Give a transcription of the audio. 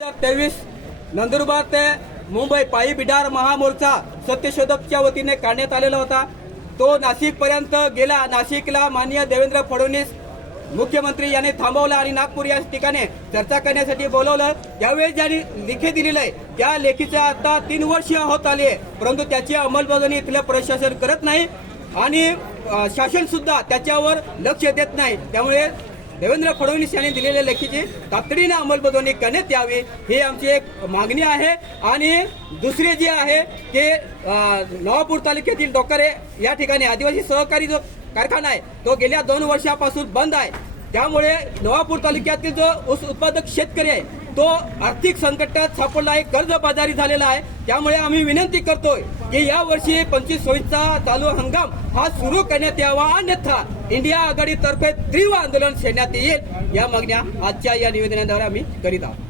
तेवीस नंदुरबार ते मुंबई पायी बिडार महामोर्चा सत्यशोधकच्या वतीने काढण्यात आलेला होता. तो नाशिकपर्यंत गेला. नाशिकला माननीय देवेंद्र फडणवीस मुख्यमंत्री यांनी थांबवलं आणि नागपूर या ठिकाणी चर्चा करण्यासाठी बोलवलं. त्यावेळी ज्यांनी लेखी दिलेलं आहे त्या लेखीच्या आता तीन वर्ष होत आली आहे. परंतु त्याची अंमलबजावणी इथलं प्रशासन करत नाही आणि शासन सुद्धा त्याच्यावर लक्ष देत नाही. त्यामुळे देवेंद्र फडणवीस यांनी दिलेल्या लेखीची तातडीने अंमलबजावणी करण्यात यावी ही आमची एक मागणी आहे. आणि दुसरी जी आहे की नवापूर तालुक्यातील डोकरे या ठिकाणी आदिवासी सहकारी जो कारखाना आहे तो गेल्या दोन वर्षापासून बंद आहे. त्यामुळे नवापूर तालुक्यातील जो ऊस उत्पादक शेतकरी आहे तो आर्थिक संकटात सापडला आहे कर्जबाजारी झालेला आहे. त्यामुळे आम्ही विनंती करतोय की या वर्षी पंचवीस सोयीचा चालू हंगाम हा सुरू करण्यात यावा. अन्यथा इंडिया आघाडीतर्फे तीव्र आंदोलन छेडण्यात येईल. या मागण्या आजच्या या निवेदनाद्वारे आम्ही करीत आहोत.